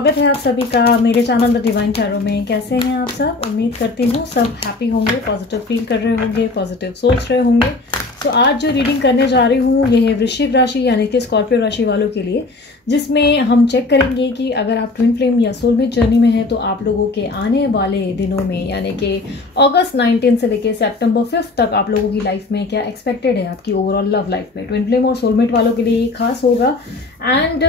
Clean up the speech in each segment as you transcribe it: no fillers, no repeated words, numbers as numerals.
स्वागत है आप सभी का मेरे चैनल द डिवाइन टैरो में। कैसे हैं आप सब? उम्मीद करती हूँ सब हैप्पी होंगे, पॉजिटिव फील कर रहे होंगे, पॉजिटिव सोच रहे होंगे। तो आज जो रीडिंग करने जा रही हूँ ये है वृश्चिक राशि यानी कि स्कॉर्पियो राशि वालों के लिए, जिसमें हम चेक करेंगे कि अगर आप ट्विन फ्लेम या सोलमेट जर्नी में हैं तो आप लोगों के आने वाले दिनों में यानी कि अगस्त 19 से लेकर सितंबर 5 तक आप लोगों की लाइफ में क्या एक्सपेक्टेड है आपकी ओवरऑल लव लाइफ में। ट्विन फ्लेम और सोलमेट वालों के लिए खास होगा एंड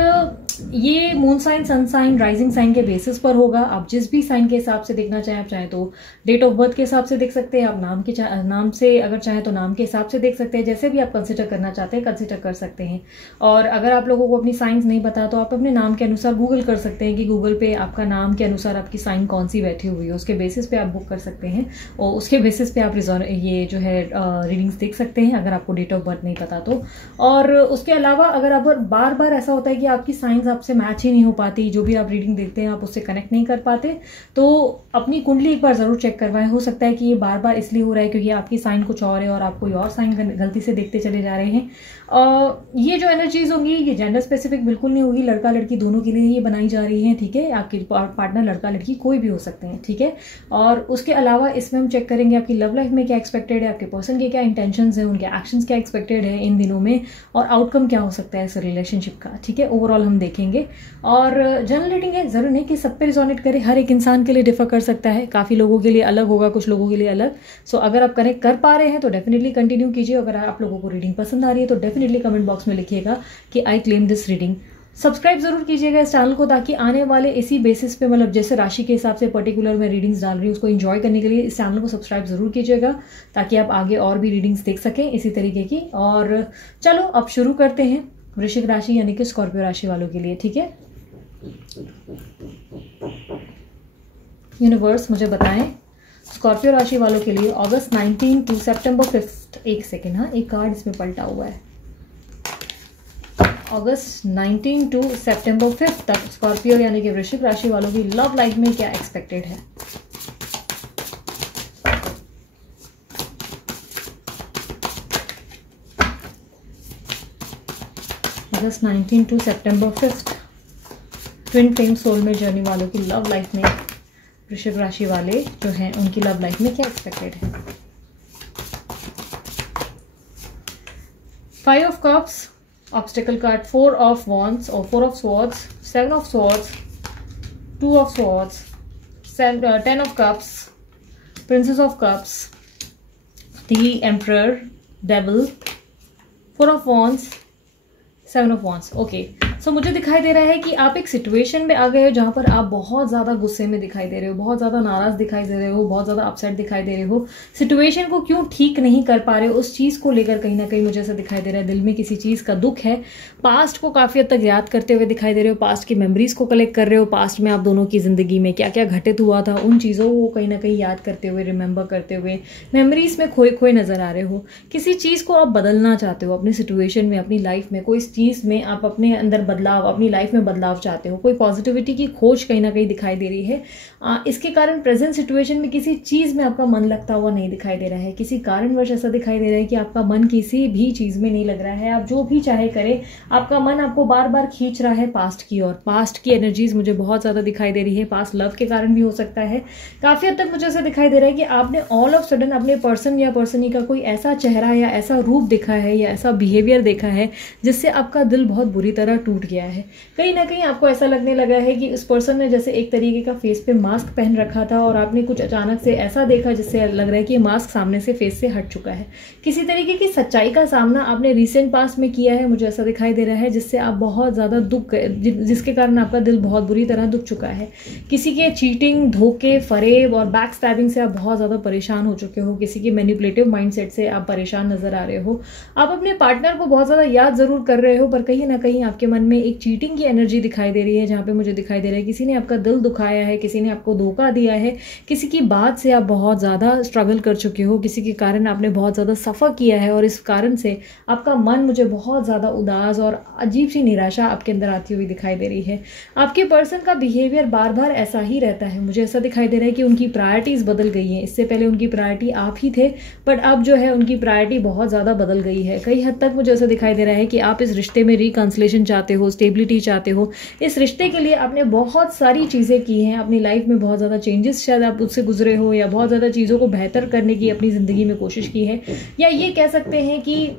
ये moon sign, sun sign, rising sign के बेसिस पर होगा। आप जिस भी साइन के हिसाब से देखना चाहें, आप चाहें तो डेट ऑफ बर्थ के हिसाब से देख सकते हैं, आप नाम से अगर चाहें तो नाम के हिसाब से देख सकते हैं, जैसे भी आप कंसिडर करना चाहते हैं कंसिडर कर सकते हैं। और अगर आप लोगों को अपनी साइंस नहीं पता तो आप अपने नाम के अनुसार गूगल कर सकते हैं कि गूगल पे आपका नाम के अनुसार आपकी साइन कौन सी बैठी हुई है, उसके बेसिस पे आप बुक कर सकते हैं और उसके बेसिस पे आप ये जो है रीडिंग्स देख सकते हैं अगर आपको डेट ऑफ बर्थ नहीं पता तो। और उसके अलावा अगर आप बार बार ऐसा होता है कि आपकी साइंस आपसे मैच ही नहीं हो पाती, जो भी आप रीडिंग देखते हैं आप उससे कनेक्ट नहीं कर पाते, तो अपनी कुंडली एक बार जरूर चेक करवाएं। हो सकता है कि ये बार बार इसलिए हो रहा है क्योंकि आपकी साइन कुछ और है और आप कोई और साइन गलती से देखते चले जा रहे हैं। ये जो एनर्जीज होंगी ये जेंडर स्पेसिफिक बिल्कुल नहीं होगी, लड़का लड़की दोनों के लिए ये बनाई जा रही है, ठीक है। आपके पार्टनर लड़का लड़की कोई भी हो सकते हैं, ठीक है। और उसके अलावा इसमें हम चेक करेंगे आपकी लव लाइफ में क्या एक्सपेक्टेड है, आपके पर्सन के क्या इंटेंशंस हैं, उनके एक्शंस क्या एक्सपेक्टेड है इन दिनों में और आउटकम क्या हो सकता है इस रिलेशनशिप का, ठीक है। ओवरऑल हम देखेंगे और जनरल रीडिंग है, जरूर नहीं कि सब पे रिजोनेट करे, हर एक इंसान के लिए डिफर कर सकता है, काफी लोगों के लिए अलग होगा, कुछ लोगों के लिए अलग। सो अगर आप कनेक्ट कर पा रहे हैं तो डेफिनेटली कंटिन्यू कीजिए। अगर आप लोगों को रीडिंग पसंद आ रही है तो डेफिनेटली कमेंट बॉक्स में लिखिएगा कि I claim this reading. Subscribe जरूर कीजिएगा इस चैनल को ताकि आने वाले इसी बेसिस पे, मतलब जैसे राशि के हिसाब से पर्टिकुलर मैं रीडिंग्स डाल रही हूँ उसको एंजॉय करने के लिए इस चैनल को सब्सक्राइब जरूर कीजिएगा ताकि आप आगे और भी रीडिंग्स देख सकें इसी तरीके की। और चलो अब शुरू करते हैं वृश्चिक राशि यानी कि स्कॉर्पियो राशि वालों के लिए, ठीक है। यूनिवर्स मुझे बताएं स्कॉर्पियो राशि वालों के लिए अगस्त 19 टू सितंबर 5। एक सेकेंड, हाँ एक कार्ड इसमें पलटा हुआ है। अगस्त 19 टू सितंबर 5 तक स्कॉर्पियो यानी कि वृश्चिक राशि वालों की लव लाइफ में क्या एक्सपेक्टेड है। अगस्त 19 टू सितंबर 5 ट्विन फ्लेम सोलमेट जर्नी वालों की लव लाइफ में वृश्चिक राशि वाले जो हैं उनकी लव लाइफ में क्या एक्सपेक्टेड है। 5 of cups, obstacle card, 4 of wands और 4 of swords, 7 of swords, 2 of swords, 10 of cups, princess of cups, the emperor, devil, 4 of wands, 7 of wands. Okay, so मुझे दिखाई दे रहा है कि आप एक सिचुएशन में आ गए हो जहां पर आप बहुत ज्यादा गुस्से में दिखाई दे रहे हो, बहुत ज्यादा नाराज दिखाई दे रहे हो, बहुत ज्यादा अपसेट दिखाई दे रहे हो। सिचुएशन को क्यों ठीक नहीं कर पा रहे हो उस चीज को लेकर कहीं ना कहीं मुझे ऐसा दिखाई दे रहा है दिल में किसी चीज का दुख है। पास्ट को काफी हद तक याद करते हुए दिखाई दे रहे हो, पास्ट की मेमोरीज को कलेक्ट कर रहे हो, पास्ट में आप दोनों की जिंदगी में क्या क्या घटित हुआ था उन चीजों को कहीं ना कहीं याद करते हुए, रिमेंबर करते हुए मेमोरीज में खोए खोए नजर आ रहे हो। किसी चीज को आप बदलना चाहते हो अपनी सिचुएशन में, अपनी लाइफ में, कोई चीज में आप अपने अंदर बदलाव, अपनी लाइफ में बदलाव चाहते हो, कोई पॉजिटिविटी की खोज कहीं ना कहीं दिखाई दे रही है। इसके कारण प्रेजेंट सिचुएशन में किसी चीज में आपका मन लगता हुआ नहीं दिखाई दे रहा है, किसी कारणवश ऐसा दिखाई दे रहा है कि आपका मन किसी भी चीज में नहीं लग रहा है। आप जो भी चाहे करें आपका मन आपको बार बार खींच रहा है पास्ट की ओर। पास्ट की एनर्जीज मुझे बहुत ज्यादा दिखाई दे रही है, पास्ट लव के कारण भी हो सकता है। काफी हद तक मुझे ऐसा दिखाई दे रहा है कि आपने ऑल ऑफ सडन अपने पर्सन या पर्सनी का कोई ऐसा चेहरा या ऐसा रूप देखा है या ऐसा बिहेवियर देखा है जिससे आपका दिल बहुत बुरी तरह टूट गया है। कहीं ना कहीं आपको ऐसा लगने लगा है कि उस पर्सन ने जैसे एक तरीके का फेस पे मास्क पहन रखा था और आपने कुछ अचानक से ऐसा देखा जिससे लग रहा है कि मास्क सामने से फेस से हट चुका है। किसी तरीके की सच्चाई का सामना आपने रिसेंट पास्ट में किया है, मुझे ऐसा दिखाई दे रहा है, जिससे आप बहुत ज्यादा दुख, जिसके कारण आपका दिल बहुत बुरी तरह दुख चुका है। किसी के चीटिंग, धोखे, फरेब और बैक स्टैबिंग से आप बहुत ज्यादा परेशान हो चुके हो, किसी के मैनिपुलेटिव माइंडसेट से आप परेशान नजर आ रहे हो। आप अपने पार्टनर को बहुत ज्यादा याद जरूर कर रहे हो पर कहीं ना कहीं आपके मन में एक चीटिंग की एनर्जी दिखाई दे रही है, जहां पे मुझे दिखाई दे रहा है किसी ने आपका दिल दुखाया है, किसी ने आपको धोखा दिया है, किसी की बात से आप बहुत ज्यादा स्ट्रगल कर चुके हो, किसी के कारण आपने बहुत ज्यादा सफर किया है और इस कारण से आपका मन मुझे बहुत ज्यादा उदास और अजीब सी निराशा आपके अंदर आती हुई दिखाई दे रही है। आपके पर्सन का बिहेवियर बार बार ऐसा ही रहता है, मुझे ऐसा दिखाई दे रहा है कि उनकी प्रायोरिटीज बदल गई हैं। इससे पहले उनकी प्रायोरिटी आप ही थे बट अब जो है उनकी प्रायोरिटी बहुत ज्यादा बदल गई है। कई हद तक मुझे ऐसा दिखाई दे रहा है कि आप इस रिश्ते में रिकंसिलेशन चाहते हो, स्टेबिलिटी चाहते हो। इस रिश्ते के लिए आपने बहुत सारी चीज़ें की हैं, अपनी लाइफ में बहुत ज़्यादा चेंजेस शायद आप उससे गुजरे हो, या बहुत ज़्यादा चीज़ों को बेहतर करने की अपनी ज़िंदगी में कोशिश की है, या ये कह सकते हैं कि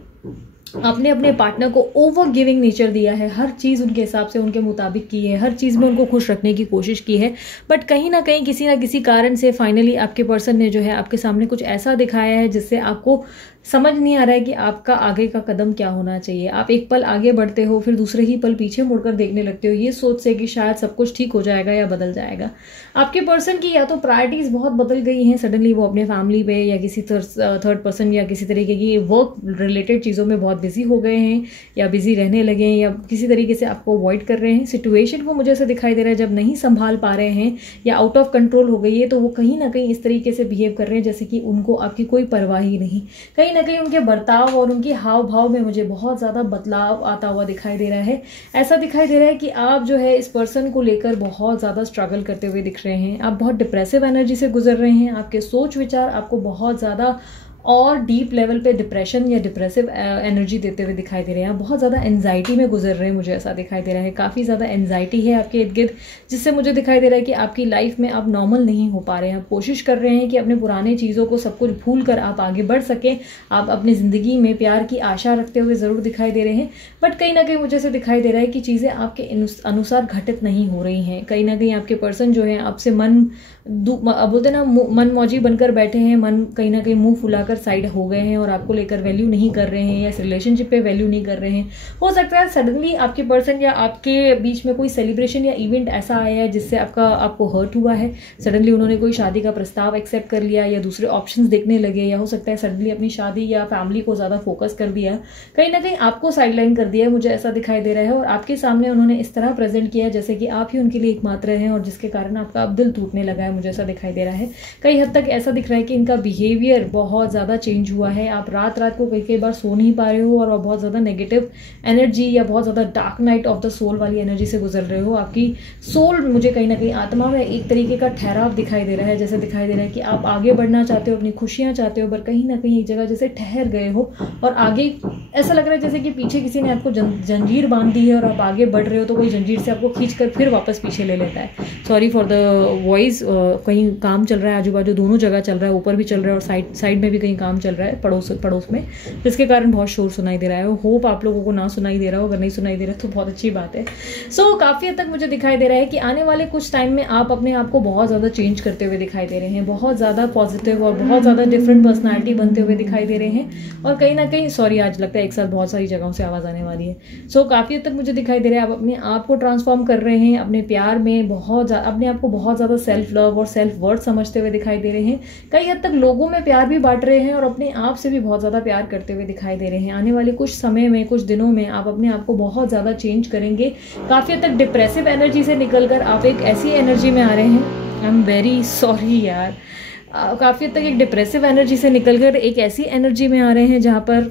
आपने अपने पार्टनर को ओवर गिविंग नेचर दिया है, हर चीज़ उनके हिसाब से उनके मुताबिक की है, हर चीज़ में उनको खुश रखने की कोशिश की है। बट कहीं ना कहीं किसी ना किसी कारण से फाइनली आपके पर्सन ने जो है आपके सामने कुछ ऐसा दिखाया है जिससे आपको समझ नहीं आ रहा है कि आपका आगे का कदम क्या होना चाहिए। आप एक पल आगे बढ़ते हो, फिर दूसरे ही पल पीछे मुड़कर देखने लगते हो, ये सोच से कि शायद सब कुछ ठीक हो जाएगा या बदल जाएगा। आपके पर्सन की या तो प्रायोरिटीज बहुत बदल गई हैं, सडनली वो अपने फैमिली पे या किसी थर्ड पर्सन या किसी तरीके की वर्क रिलेटेड चीज़ों में बहुत बिजी हो गए हैं, या बिजी रहने लगे हैं, या किसी तरीके से आपको अवॉइड कर रहे हैं। सिचुएशन को मुझे ऐसा दिखाई दे रहा है जब नहीं संभाल पा रहे हैं या आउट ऑफ कंट्रोल हो गई है, तो वो कहीं ना कहीं इस तरीके से बिहेव कर रहे हैं जैसे कि उनको आपकी कोई परवाह ही नहीं। कहीं ना कहीं उनके बर्ताव और उनके हाव भाव में मुझे बहुत ज़्यादा बदलाव आता हुआ दिखाई दे रहा है। ऐसा दिखाई दे रहा है कि आप जो है इस पर्सन को लेकर बहुत ज़्यादा स्ट्रगल करते हुए दिख रहे हैं। आप बहुत डिप्रेसिव एनर्जी से गुजर रहे हैं। आपके सोच विचार आपको बहुत ज़्यादा और डीप लेवल पे डिप्रेशन या डिप्रेसिव एनर्जी देते हुए दिखाई दे रहे हैं। आप बहुत ज़्यादा एंजाइटी में गुजर रहे हैं, मुझे ऐसा दिखाई दे रहा है। काफ़ी ज़्यादा एंजाइटी है आपके इर्द गिर्द, जिससे मुझे दिखाई दे रहा है कि आपकी लाइफ में आप नॉर्मल नहीं हो पा रहे हैं। आप कोशिश कर रहे हैं कि अपने पुराने चीज़ों को सब कुछ भूल कर आप आगे बढ़ सकें। आप अपनी ज़िंदगी में प्यार की आशा रखते हुए ज़रूर दिखाई दे रहे हैं, बट कहीं ना कहीं मुझे ऐसे दिखाई दे रहा है कि चीज़ें आपके अनुसार घटित नहीं हो रही हैं। कहीं ना कहीं आपके पर्सन जो है आपसे बोलते ना मन मौजी बनकर बैठे हैं, मन कहीं ना कहीं मुंह फुलाकर साइड हो गए हैं और आपको लेकर वैल्यू नहीं कर रहे हैं, या इस रिलेशनशिप पे वैल्यू नहीं कर रहे हैं। हो सकता है सडनली आपके पर्सन या आपके बीच में कोई सेलिब्रेशन या इवेंट ऐसा आया है जिससे आपको हर्ट हुआ है। सडनली उन्होंने कोई शादी का प्रस्ताव एक्सेप्ट कर लिया, या दूसरे ऑप्शंस देखने लगे, या हो सकता है सडनली अपनी शादी या फैमिली को ज़्यादा फोकस कर दिया, कहीं ना कहीं आपको साइडलाइन कर दिया है, मुझे ऐसा दिखाई दे रहा है। और आपके सामने उन्होंने इस तरह प्रेजेंट किया है जैसे कि आप ही उनके लिए एकमात्र हैं, और जिसके कारण आपका अब दिल टूटने लगा है, मुझे ऐसा दिखाई दे रहा है। कई हद तक ऐसा दिख रहा है कि इनका बिहेवियर बहुत ज़्यादा चेंज हुआ है। आप रात को कई बार सो नहीं पा रहे हो, और बहुत ज़्यादा नेगेटिव एनर्जी या बहुत ज़्यादा dark night of the soul वाली एनर्जी से गुजर रहे हो। आपकी सोल, मुझे कहीं ना कहीं आत्मा में एक तरीके का ठहराव दिखाई दे रहा है, जैसे दिखाई दे रहा है कि आप आगे बढ़ना चाहते हो, अपनी खुशियाँ चाहते हो, पर कहीं ना कहीं एक जगह जैसे ठहर गए हो, और आगे ऐसा लग रहा है जैसे कि पीछे किसी ने आपको जंजीर बांध दी है और आप आगे बढ़ रहे हो तो वही जंजीर से आपको खींच कर फिर वापस पीछे ले लेता है। सॉरी फॉर द वॉइस, कहीं काम चल रहा है आजू बाजू, दोनों जगह चल रहा है, ऊपर भी चल रहा है और साइड में भी कहीं काम चल रहा है पड़ोस में, जिसके कारण बहुत शोर सुनाई दे रहा है। होप आप लोगों को ना सुनाई दे रहा हो, अगर नहीं सुनाई दे रहा तो बहुत अच्छी बात है। सो काफ़ी हद तक मुझे दिखाई दे रहा है कि आने वाले कुछ टाइम में आप अपने आप को बहुत ज़्यादा चेंज करते हुए दिखाई दे रहे हैं, बहुत ज़्यादा पॉजिटिव और बहुत ज़्यादा डिफरेंट पर्सनैलिटी बनते हुए दिखाई दे रहे हैं। और कहीं ना कहीं, सॉरी आज लगता है एक साथ बहुत सारी जगहों से आवाज़ आने वाली है। सो काफ़ी हद तक मुझे दिखाई दे रहा है आप अपने आप को ट्रांसफॉर्म कर रहे हैं, अपने प्यार में अपने आप को बहुत ज़्यादा सेल्फ लव और सेल्फ वर्थ समझते हुए दिखाई दे रहे हैं। कई हद तक लोगों में प्यार भी बांट रहे हैं और अपने आप से भी बहुत ज़्यादा प्यार करते हुए दिखाई दे रहे हैं। आने वाले कुछ समय में, कुछ दिनों में आप अपने आप को बहुत ज़्यादा चेंज करेंगे। काफ़ी हद तक डिप्रेसिव एनर्जी से निकलकर आप एक ऐसी एनर्जी में आ रहे हैं, आई एम वेरी सॉरी यार, काफ़ी हद तक एक डिप्रेसिव एनर्जी से निकलकर एक ऐसी एनर्जी में आ रहे हैं जहाँ पर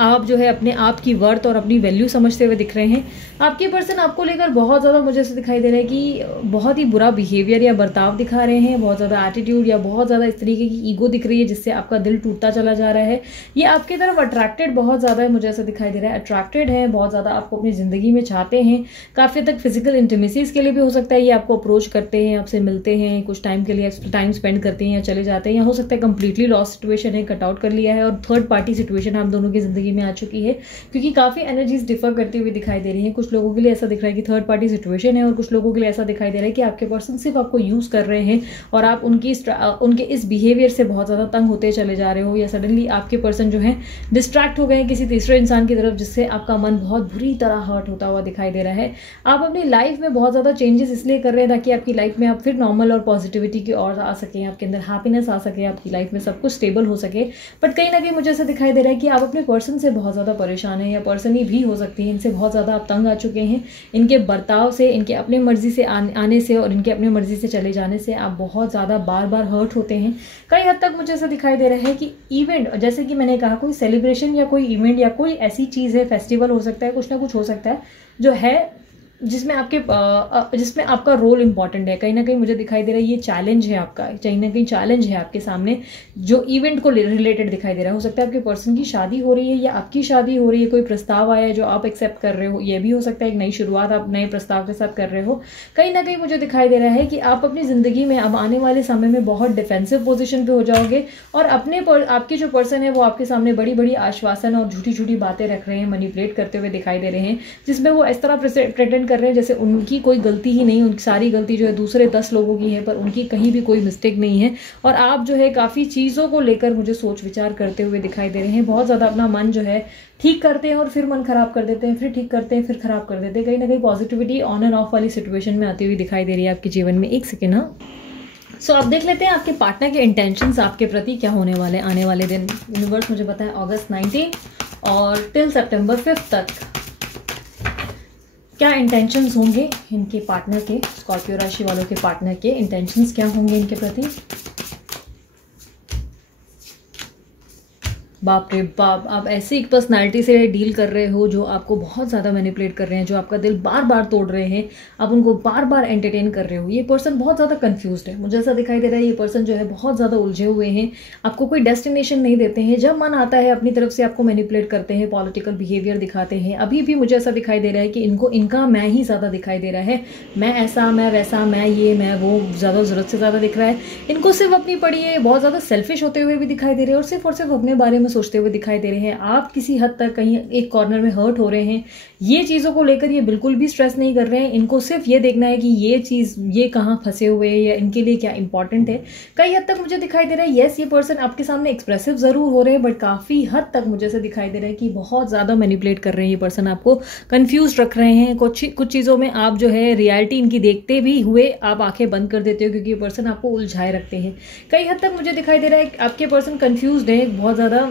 आप जो है अपने आप की वर्थ और अपनी वैल्यू समझते हुए दिख रहे हैं। आपके पर्सन आपको लेकर बहुत ज़्यादा, मुझे ऐसे दिखाई दे रहा है कि बहुत ही बुरा बिहेवियर या बर्ताव दिखा रहे हैं, बहुत ज़्यादा एटीट्यूड या बहुत ज़्यादा इस तरीके की ईगो दिख रही है जिससे आपका दिल टूटता चला जा रहा है। ये आपकी तरफ अट्रैक्टेड बहुत ज़्यादा है, मुझे ऐसा दिखाई दे रहा है, अट्रैक्टेड है, बहुत ज़्यादा आपको अपनी ज़िंदगी में चाहते हैं। काफ़ी तक फिजिकल इंटीमेसीज के लिए भी हो सकता है ये आपको अप्रोच करते हैं, आपसे मिलते हैं, कुछ टाइम के लिए टाइम स्पेंड करते हैं या चले जाते हैं, या हो सकता है कंप्लीटली लॉस्ट सिचुएशन है, कट आउट कर लिया है और थर्ड पार्टी सिचुएशन आप दोनों की ज़िंदगी में आ चुकी है, क्योंकि काफ़ी एनर्जीज डिफर करती हुई दिखाई दे रही हैं। कुछ लोगों के लिए ऐसा दिख रहा है कि थर्ड पार्टी सिचुएशन है, और कुछ लोगों के लिए ऐसा दिखाई दे रहा है कि आपके पर्सन सिर्फ आपको यूज़ कर रहे हैं और आप उनके इस बिहेवियर से बहुत ज़्यादा तंग होते चले जा रहे हो, या सडनली आपके पर्सन जो है डिस्ट्रैक्ट हो गए हैं किसी तीसरे इंसान की तरफ, जिससे आपका मन बहुत बुरी तरह हर्ट होता हुआ दिखाई दे रहा है। आप अपनी लाइफ में बहुत ज़्यादा चेंजेस इसलिए कर रहे हैं ताकि आपकी लाइफ में आप फिर नॉर्मल और पॉजिटिविटी की ओर आ सकें, आपके अंदर हैप्पीनेस आ सके, आपकी लाइफ में सब कुछ स्टेबल हो सके। बट कहीं ना कहीं मुझे ऐसा दिखाई दे रहा है कि आप अपने पर्सन से बहुत ज़्यादा परेशान हैं, या पर्सन ही भी हो सकती है, इनसे बहुत ज़्यादा आप तंग आ चुके हैं। इनके बर्ताव से, इनके अपने मर्जी से आने से और इनके अपने मर्जी से चले जाने से आप बहुत ज़्यादा बार बार हर्ट होते हैं। कई हद तक मुझे ऐसा दिखाई दे रहा है कि इवेंट, जैसे कि मैंने कहा, कोई सेलिब्रेशन या कोई इवेंट या कोई ऐसी चीज़ है, फेस्टिवल हो सकता है, कुछ ना कुछ हो सकता है जो है जिसमें आपका रोल इंपॉर्टेंट है। कहीं ना कहीं मुझे दिखाई दे रहा है ये चैलेंज है आपका, कहीं ना कहीं चैलेंज है आपके सामने जो इवेंट को रिलेटेड दिखाई दे रहा है। हो सकता है आपके पर्सन की शादी हो रही है या आपकी शादी हो रही है, कोई प्रस्ताव आया है जो आप एक्सेप्ट कर रहे हो, ये भी हो सकता है एक नई शुरुआत आप नए प्रस्ताव के साथ कर रहे हो। कहीं ना कहीं मुझे दिखाई दे रहा है कि आप अपनी जिंदगी में अब आने वाले समय में बहुत डिफेंसिव पोजिशन पे हो जाओगे और आपके जो पर्सन है वो आपके सामने बड़ी बड़ी आश्वासन और झूठी झूठी बातें रख रहे हैं, मैनिपुलेट करते हुए दिखाई दे रहे हैं, जिसमें वो इस तरह प्रेटेंड कर रहे हैं जैसे उनकी कोई गलती ही नहीं, उनकी सारी गलती जो है दूसरे 10 लोगों की है, पर उनकी कहीं भी कोई मिस्टेक नहीं है। और आप जो है काफ़ी चीज़ों को लेकर मुझे सोच विचार करते हुए दिखाई दे रहे हैं। बहुत ज़्यादा अपना मन जो है ठीक करते हैं और फिर मन खराब कर देते हैं, फिर ठीक करते हैं, फिर खराब कर देते हैं। कहीं ना कहीं पॉजिटिविटी ऑन एंड ऑफ वाली सिचुएशन में आती हुई दिखाई दे रही है आपके जीवन में। एक सेकेंड, हाँ। सो आप देख लेते हैं आपके पार्टनर के इंटेंशंस आपके प्रति क्या होने वाले आने वाले दिन। यूनिवर्स मुझे बताएं अगस्त 19 और टिल सितंबर 5 तक क्या इंटेंशंस होंगे इनके पार्टनर के, स्कॉर्पियो राशि वालों के पार्टनर के इंटेंशंस क्या होंगे इनके प्रति। बाप रे बाप, आप ऐसी एक पर्सनालिटी से डील कर रहे हो जो आपको बहुत ज़्यादा मैनिपुलेट कर रहे हैं, जो आपका दिल बार बार तोड़ रहे हैं, आप उनको बार बार एंटरटेन कर रहे हो। ये पर्सन बहुत ज़्यादा कंफ्यूज्ड है, मुझे ऐसा दिखाई दे रहा है। ये पर्सन जो है बहुत ज़्यादा उलझे हुए हैं, आपको कोई डेस्टिनेशन नहीं देते हैं, जब मन आता है अपनी तरफ से आपको मैनिपुलेट करते हैं, पॉलिटिकल बिहेवियर दिखाते हैं। अभी भी मुझे ऐसा दिखाई दे रहा है कि इनका मैं ही ज़्यादा दिखाई दे रहा है, मैं ऐसा, मैं वैसा, मैं ये, मैं वो, ज़्यादा ज़रूरत से ज़्यादा दिख रहा है। इनको सिर्फ अपनी पड़ी है, बहुत ज़्यादा सेल्फिश होते हुए भी दिखाई दे रहे हैं और सिर्फ अपने बारे में सोचते हुए दिखाई दे रहे हैं। आप किसी हद तक कहीं एक कॉर्नर में हर्ट हो रहे हैं। ये चीज़ों को लेकर ये बिल्कुल भी स्ट्रेस नहीं कर रहे हैं, इनको सिर्फ ये देखना है कि ये चीज़ ये कहाँ फंसे हुए हैं या इनके लिए क्या इंपॉर्टेंट है। कई हद तक मुझे दिखाई दे रहा है यस ये पर्सन आपके सामने एक्सप्रेसिव जरूर हो रहे हैं, बट काफ़ी हद तक मुझे ऐसे दिखाई दे रहा है कि बहुत ज़्यादा मैनिपुलेट कर रहे हैं। ये पर्सन आपको कंफ्यूज रख रहे हैं। कुछ चीज़ों में आप जो है रियलिटी इनकी देखते भी हुए आप आंखें बंद कर देते हो, क्योंकि ये पर्सन आपको उलझाए रखते हैं। कई हद तक मुझे दिखाई दे रहा है आपके पर्सन कंफ्यूज्ड है बहुत ज़्यादा,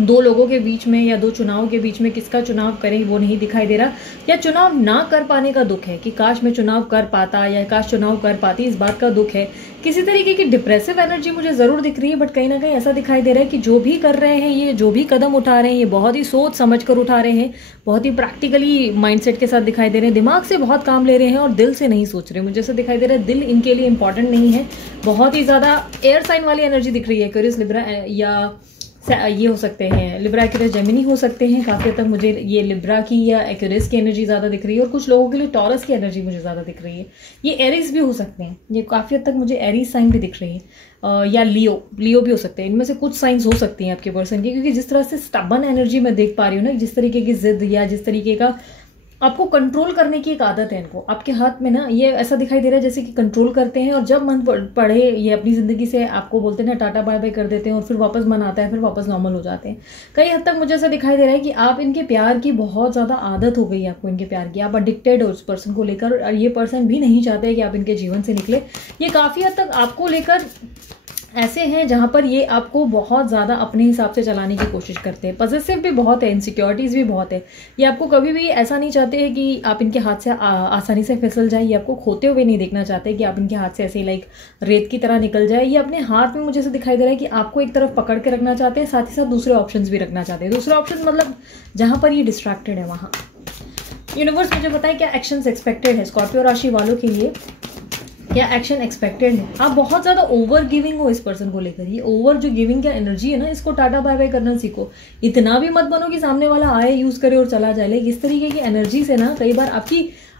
दो लोगों के बीच में या दो चुनाव के बीच में किसका चुनाव करें वो नहीं दिखाई दे रहा, या चुनाव ना कर पाने का दुख है कि काश मैं चुनाव कर पाता या काश चुनाव कर पाती, इस बात का दुख है। किसी तरीके की डिप्रेसिव एनर्जी मुझे जरूर दिख रही है, बट कहीं ना कहीं ऐसा दिखाई दे रहा है कि जो भी कर रहे हैं, ये जो भी कदम उठा रहे हैं, ये बहुत ही सोच समझ कर उठा रहे हैं, बहुत ही प्रैक्टिकली माइंडसेट के साथ दिखाई दे रहे हैं, दिमाग से बहुत काम ले रहे हैं और दिल से नहीं सोच रहे। मुझे ऐसा दिखाई दे रहा है दिल इनके लिए इंपॉर्टेंट नहीं है। बहुत ही ज्यादा एयर साइन वाली एनर्जी दिख रही है, एक्वेरियस, लिब्रा या ये हो सकते हैं, लिब्रा, एक्वेरियस, जेमिनी हो सकते हैं। काफ़ी तक मुझे ये लिब्रा की या एक्वेरियस की एनर्जी ज़्यादा दिख रही है और कुछ लोगों के लिए टॉरस की एनर्जी मुझे ज़्यादा दिख रही है। ये एरीज भी हो सकते हैं, ये काफ़ी हद तक मुझे एरीज साइन भी दिख रही है, या लियो भी हो सकते हैं। इनमें से कुछ साइंस हो सकती हैं आपके पर्सन की, क्योंकि जिस तरह से स्टबन एनर्जी मैं देख पा रही हूँ ना, जिस तरीके की जिद या जिस तरीके का आपको कंट्रोल करने की एक आदत है इनको, आपके हाथ में ना ये ऐसा दिखाई दे रहा है जैसे कि कंट्रोल करते हैं और जब मन पड़े ये अपनी जिंदगी से आपको बोलते हैं ना टाटा बाय बाय कर देते हैं और फिर वापस मन आता है, फिर वापस नॉर्मल हो जाते हैं। कई हद तक मुझे ऐसा दिखाई दे रहा है कि आप इनके प्यार की बहुत ज्यादा आदत हो गई है आपको, इनके प्यार की, आप एडिक्टेड हो उस पर्सन को लेकर और ये पर्सन भी नहीं चाहते कि आप इनके जीवन से निकले। ये काफी हद तक आपको लेकर ऐसे हैं जहां पर ये आपको बहुत ज़्यादा अपने हिसाब से चलाने की कोशिश करते हैं। पॉजिटिव भी बहुत है, इनसिक्योरिटीज़ भी बहुत है। ये आपको कभी भी ऐसा नहीं चाहते हैं कि आप इनके हाथ से आसानी से फिसल जाए, ये आपको खोते हुए नहीं देखना चाहते कि आप इनके हाथ से ऐसे लाइक रेत की तरह निकल जाए। ये अपने हाथ में मुझे ऐसे दिखाई दे रहा है कि आपको एक तरफ पकड़ के रखना चाहते हैं, साथ ही साथ दूसरे ऑप्शन भी रखना चाहते हैं। दूसरे ऑप्शन मतलब जहाँ पर ये डिस्ट्रैक्टेड है वहाँ। यूनिवर्स मुझे बताएं क्या एक्शंस एक्सपेक्टेड है स्कॉर्पियो राशि वालों के लिए, क्या एक्शन एक्सपेक्टेड है। आप बहुत ज्यादा ओवर गिविंग हो इस पर्सन को लेकर, ये ओवर जो गिविंग का एनर्जी है ना, इसको टाटा बाय बाय करना सीखो। इतना भी मत बनो कि सामने वाला आए, यूज करे और चला जाए। लेकिन इस तरीके की एनर्जी से ना कई बार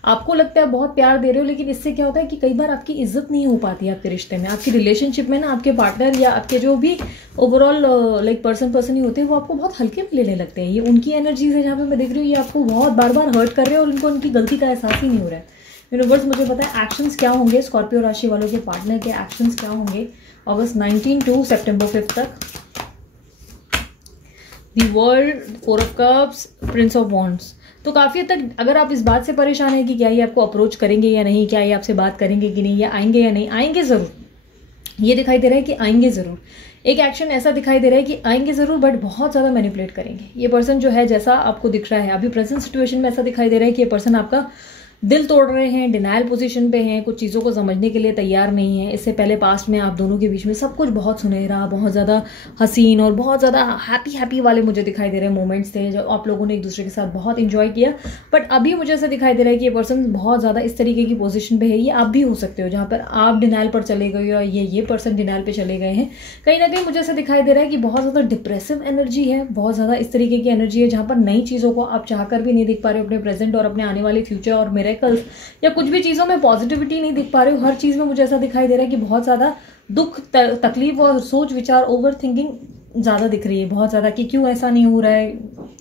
आपको लगता है बहुत प्यार दे रहे हो, लेकिन इससे क्या होता है कि कई बार आपकी इज्जत नहीं हो पाती है आपके रिश्ते में, आपकी रिलेशनशिप में ना। आपके पार्टनर या आपके जो भी ओवरऑल लाइक पर्सन ही होते हैं वो आपको बहुत हल्के में लेने लगते हैं। ये उनकी एनर्जी है जहाँ पे मैं देख रही हूँ ये आपको बहुत बार बार हर्ट कर रहे हैं और उनको उनकी गलती का एहसास ही नहीं हो रहा है। यूनिवर्स मुझे पता है एक्शंस क्या होंगे स्कॉर्पियो राशि वालों के पार्टनर के, एक्शंस क्या होंगे अगस्त 19 टू सितंबर 5 तक। The world, 4 of cups, Prince of wands. तो काफी हद तक अगर आप इस बात से परेशान हैं कि क्या ये आपको अप्रोच करेंगे या नहीं, क्या ये आपसे बात करेंगे कि नहीं, या आएंगे या नहीं, आएंगे जरूर। ये दिखाई दे रहा है कि आएंगे जरूर। एक एक्शन ऐसा दिखाई दे रहा है कि आएंगे जरूर, बट बहुत ज्यादा मैनिपुलेट करेंगे। ये पर्सन जो है जैसा आपको दिख रहा है अभी प्रेजेंट सिचुएशन में, ऐसा दिखाई दे रहा है कि ये पर्सन आपका दिल तोड़ रहे हैं, डिनायल पोजीशन पे हैं, कुछ चीज़ों को समझने के लिए तैयार नहीं है। इससे पहले पास्ट में आप दोनों के बीच में सब कुछ बहुत सुनहरा, बहुत ज़्यादा हसीन और बहुत ज़्यादा हैप्पी वाले मुझे दिखाई दे रहे मोमेंट्स थे, जब आप लोगों ने एक दूसरे के साथ बहुत इंजॉय किया। बट अभी मुझे ऐसा दिखाई दे रहा है कि ये पर्सन बहुत ज़्यादा इस तरीके की पोजीशन पे है, ये आप भी हो सकते हो जहाँ पर आप डिनायल पर चले गए हो या ये पर्सन डिनायल पे चले गए हैं। कहीं ना कहीं मुझे ऐसा दिखाई दे रहा है कि बहुत ज़्यादा डिप्रेसिव एनर्जी है, बहुत ज़्यादा इस तरीके की एनर्जी है जहाँ पर नई चीज़ों को आप चाहकर भी नहीं देख पा रहे हो, अपने प्रेजेंट और अपने आने वाले फ्यूचर और मिरेकल्स या कुछ भी चीज़ों में पॉजिटिविटी नहीं दिख पा रहे हो। हर चीज़ में मुझे ऐसा दिखाई दे रहा है कि बहुत ज़्यादा दुख, तकलीफ और सोच विचार, ओवर थिंकिंग ज़्यादा दिख रही है, बहुत ज़्यादा, कि क्यों ऐसा नहीं हो रहा है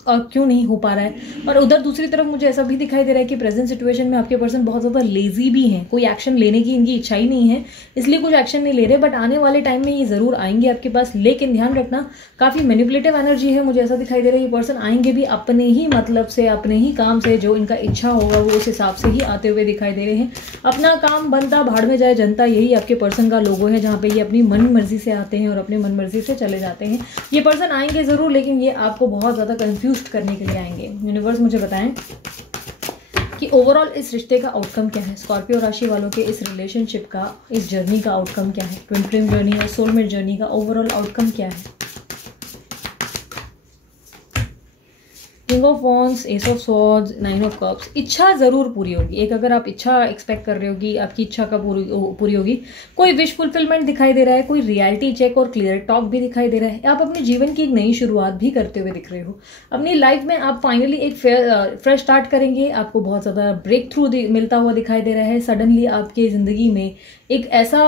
और क्यों नहीं हो पा रहा है। और उधर दूसरी तरफ मुझे ऐसा भी दिखाई दे रहा है कि प्रेजेंट सिचुएशन में आपके पर्सन बहुत ज़्यादा लेजी भी हैं, कोई एक्शन लेने की इनकी इच्छा ही नहीं है, इसलिए कुछ एक्शन नहीं ले रहे। बट आने वाले टाइम में ये ज़रूर आएंगे आपके पास, लेकिन ध्यान रखना काफ़ी मैनिपुलेटिव एनर्जी है, मुझे ऐसा दिखाई दे रहा है। ये पर्सन आएंगे भी अपने ही मतलब से, अपने ही काम से, जो इनका इच्छा होगा वो उस हिसाब से ही आते हुए दिखाई दे रहे हैं। अपना काम बनता भाड़ में जाए जनता, यही आपके पर्सन का लोगो है, जहाँ पे ये अपनी मन मर्जी से आते हैं और अपनी मन मर्जी से चले जाते हैं। ये पर्सन आएंगे ज़रूर, लेकिन ये आपको बहुत ज़्यादा कंफ्यूज करने के लिए आएंगे। यूनिवर्स मुझे बताएं कि ओवरऑल इस रिश्ते का आउटकम क्या है, स्कॉर्पियो राशि वालों के इस रिलेशनशिप का, इस जर्नी का आउटकम क्या है, ट्विन फ्लेम जर्नी और सोलमेट जर्नी का ओवरऑल आउटकम क्या है। King of wands, S of swords, nine of cups. इच्छा जरूर पूरी होगी। एक अगर आप इच्छा एक्सपेक्ट कर रहे हो कि आपकी इच्छा कब पूरी होगी, कोई विश फुलफिलमेंट दिखाई दे रहा है, कोई रियलिटी चेक और क्लियर टॉक भी दिखाई दे रहा है। आप अपने जीवन की एक नई शुरुआत भी करते हुए दिख रहे हो। अपनी लाइफ में आप फाइनली एक फ्रेश स्टार्ट करेंगे। आपको बहुत ज़्यादा ब्रेक थ्रू मिलता हुआ दिखाई दे रहा है। सडनली आपके ज़िंदगी में एक ऐसा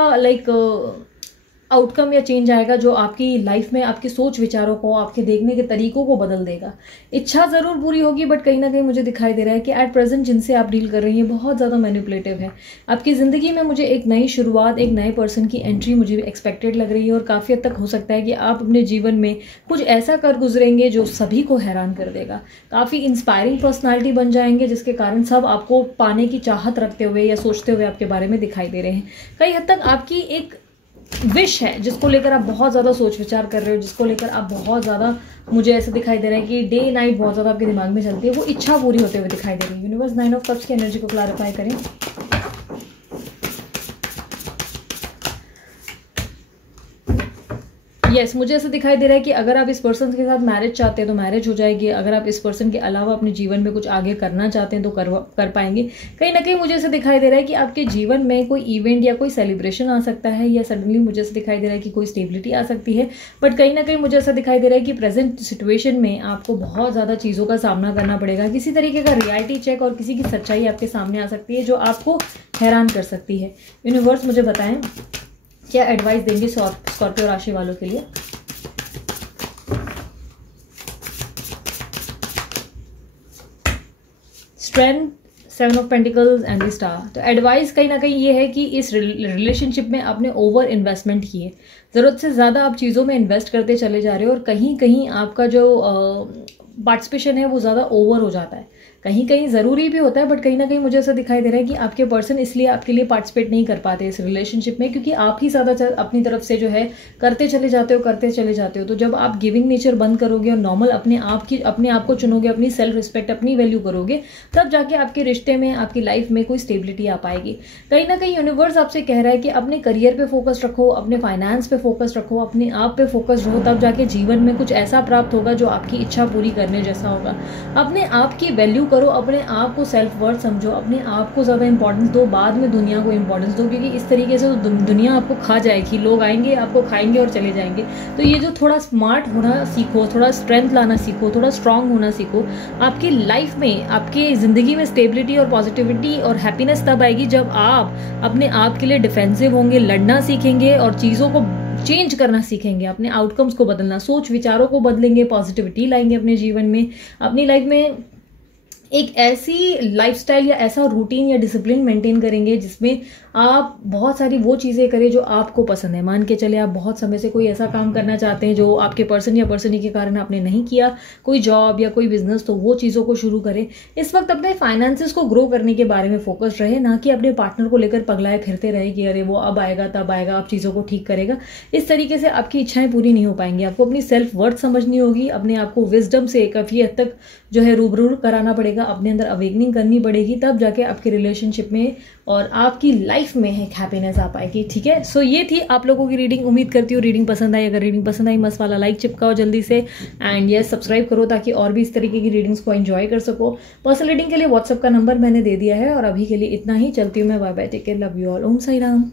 आउटकम या चेंज आएगा जो आपकी लाइफ में आपकी सोच विचारों को, आपके देखने के तरीकों को बदल देगा। इच्छा जरूर पूरी होगी, बट कहीं ना कहीं मुझे दिखाई दे रहा है कि एट प्रेजेंट जिनसे आप डील कर रही हैं बहुत ज़्यादा मैनिपुलेटिव है। आपकी ज़िंदगी में मुझे एक नई शुरुआत, एक नए पर्सन की एंट्री मुझे एक्सपेक्टेड लग रही है, और काफ़ी हद तक हो सकता है कि आप अपने जीवन में कुछ ऐसा कर गुजरेंगे जो सभी को हैरान कर देगा। काफ़ी इंस्पायरिंग पर्सनैलिटी बन जाएंगे, जिसके कारण सब आपको पाने की चाहत रखते हुए या सोचते हुए आपके बारे में दिखाई दे रहे हैं। कई हद तक आपकी एक विश है जिसको लेकर आप बहुत ज़्यादा सोच विचार कर रहे हो, जिसको लेकर आप बहुत ज़्यादा, मुझे ऐसा दिखाई दे रहा है कि डे नाइट बहुत ज़्यादा आपके दिमाग में चलती है, वो इच्छा पूरी होते हुए दिखाई दे रही है। यूनिवर्स नाइन ऑफ कप्स की एनर्जी को क्लैरिफाई करें। यस, मुझे ऐसा दिखाई दे रहा है कि अगर आप इस पर्सन के साथ मैरिज चाहते हैं तो मैरिज हो जाएगी। अगर आप इस पर्सन के अलावा अपने जीवन में कुछ आगे करना चाहते हैं तो कर पाएंगे। कहीं ना कहीं मुझे ऐसा दिखाई दे रहा है कि आपके जीवन में कोई इवेंट या कोई सेलिब्रेशन आ सकता है, या सडनली मुझे ऐसा दिखाई दे रहा है कि कोई स्टेबिलिटी आ सकती है। बट कहीं ना कहीं मुझे ऐसा दिखाई दे रहा है कि प्रेजेंट सिचुएशन में आपको बहुत ज़्यादा चीज़ों का सामना करना पड़ेगा। किसी तरीके का रियलिटी चेक और किसी की सच्चाई आपके सामने आ सकती है जो आपको हैरान कर सकती है। यूनिवर्स मुझे बताएं क्या एडवाइस देंगे स्कॉर्पियो राशि वालों के लिए। Strength, seven of pentacles and the star. तो एडवाइस कहीं ना कहीं ये है कि इस रिलेशनशिप में आपने ओवर इन्वेस्टमेंट की है, ज़रूरत से ज़्यादा आप चीज़ों में इन्वेस्ट करते चले जा रहे हो, और कहीं कहीं आपका जो पार्टिसिपेशन है वो ज़्यादा ओवर हो जाता है। कहीं कहीं ज़रूरी भी होता है, बट कहीं ना कहीं मुझे ऐसा दिखाई दे रहा है कि आपके पर्सन इसलिए आपके लिए पार्टिसिपेट नहीं कर पाते इस रिलेशनशिप में, क्योंकि आप ही ज़्यादा अपनी तरफ से जो है करते चले जाते हो। तो जब आप गिविंग नेचर बंद करोगे और नॉर्मल अपने आप को चुनोगे, अपनी सेल्फ रिस्पेक्ट, अपनी वैल्यू करोगे, तब जाके आपके रिश्ते में, आपकी लाइफ में कोई स्टेबिलिटी आ पाएगी। कहीं ना कहीं यूनिवर्स आपसे कह रहा है कि अपने करियर पे फोकस रखो, अपने फाइनेंस पे फोकस रखो, अपने आप पे फोकस रहो, तब जाके जीवन में कुछ ऐसा प्राप्त होगा जो आपकी इच्छा पूरी करने जैसा होगा। अपने आप की वैल्यू करो, अपने आप को सेल्फ वर्थ समझो, अपने आप को ज़्यादा इंपॉर्टेंस दो, बाद में दुनिया को इंपॉर्टेंस दो, क्योंकि इस तरीके से तो दुनिया आपको खा जाएगी। लोग आएंगे, आपको खाएंगे और चले जाएंगे। तो ये जो थोड़ा स्मार्ट होना सीखो, थोड़ा स्ट्रेंथ लाना सीखो, थोड़ा स्ट्रांग होना सीखो। आपकी लाइफ में, आपकी ज़िंदगी में स्टेबिलिटी और पॉजिटिविटी और हैप्पीनेस तब आएगी जब आप अपने आप के लिए डिफेंसिव होंगे, लड़ना सीखेंगे और चीज़ों को चेंज करना सीखेंगे, अपने आउटकम्स को बदलना, सोच विचारों को बदलेंगे, पॉजिटिविटी लाएंगे अपने जीवन में, अपनी लाइफ में एक ऐसी लाइफस्टाइल या ऐसा रूटीन या डिसिप्लिन मेंटेन करेंगे जिसमें आप बहुत सारी वो चीज़ें करें जो आपको पसंद है। मान के चले आप बहुत समय से कोई ऐसा काम करना चाहते हैं जो आपके पर्सन या पर्सनी के कारण आपने नहीं किया, कोई जॉब या कोई बिजनेस, तो वो चीज़ों को शुरू करें। इस वक्त अपने फाइनेंसेस को ग्रो करने के बारे में फोकस रहे, ना कि अपने पार्टनर को लेकर पगलाए फिरते रहे कि अरे वो अब आएगा तब आएगा, आप चीज़ों को ठीक करेगा। इस तरीके से आपकी इच्छाएं पूरी नहीं हो पाएंगी। आपको अपनी सेल्फ वर्थ समझनी होगी, अपने आप को विजडम से काफ़ी हद तक जो है रूबरू कराना पड़ेगा। पड़ेगा, अपने अंदर अवेकनिंग करनी पड़ेगी, तब जाके आपके रिलेशनशिप में और आपकी लाइफ में एक हैप्पीनेस आ पाएगी। ठीक है, सो ये थी आप लोगों की रीडिंग। उम्मीद करती हूँ रीडिंग पसंद आई। अगर रीडिंग पसंद आई मस्त वाला लाइक चिपकाओ जल्दी से, एंड यस सब्सक्राइब करो ताकि और भी इस तरीके की रीडिंग्स को एंजॉय कर सको। पर्सनल रीडिंग के लिए व्हाट्सएप का नंबर मैंने दे दिया है। और अभी के लिए इतना ही, चलती हूँ मैं, bye bye, take care, love you all, Om Sai Ram.